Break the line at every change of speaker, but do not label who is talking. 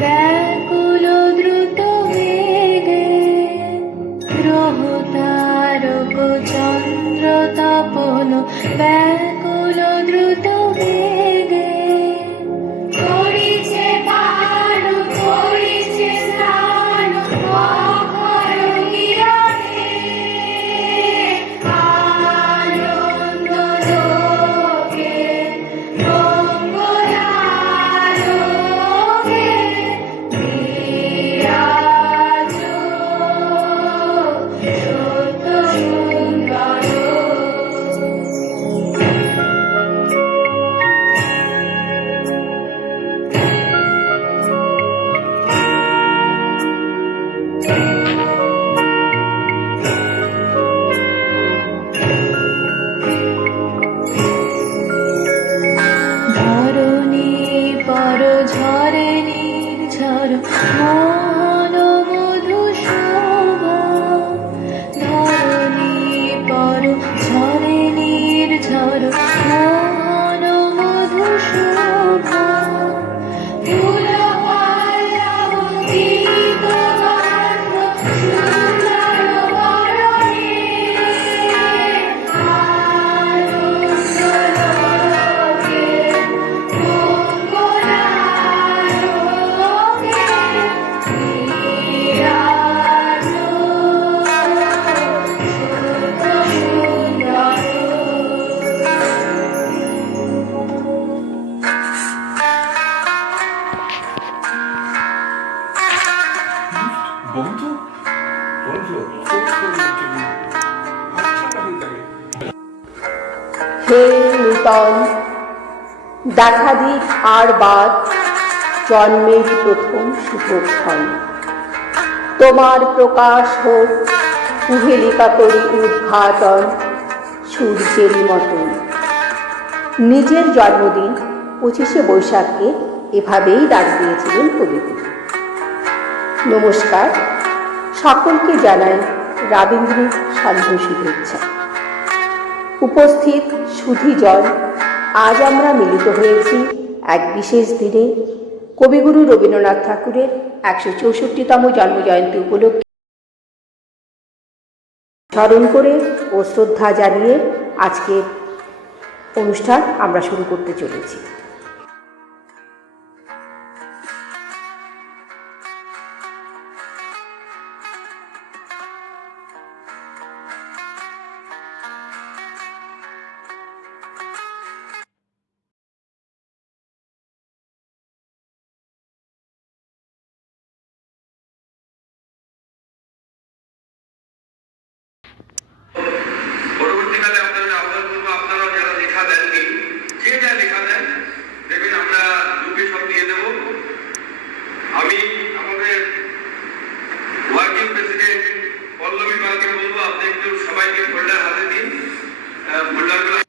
ব্যাকুল দ্রুত বেগে রহুতারক চন্দ্র তপন। ব্যাকুল দ্রুত বেগে Ah.
হে নূতন দেখা দিক আর বাদ জন্মের প্রথম শুভক্ষণ তোমার প্রকাশ হোক, কুহেলিকা করি উদ্ঘাটন সূর্যেরই মতন। নিজের জন্মদিন পঁচিশে বৈশাখকে এভাবেই ডাক দিয়েছিলেন কবিগুরু নমস্কার, সকলকে জানাই রাবীন্দ্র সান্ধ্য শুভেচ্ছা। উপস্থিত সুধীজন। আজ আমরা মিলিত হয়েছি এক বিশেষ দিনে। কবিগুরু রবীন্দ্রনাথ ঠাকুরের একশো চৌষট্টিতম জন্মজয়ন্তী উপলক্ষে স্মরণ করে ও শ্রদ্ধা জানিয়ে আজকের অনুষ্ঠান আমরা শুরু করতে চলেছি।
பிள்ளைகளை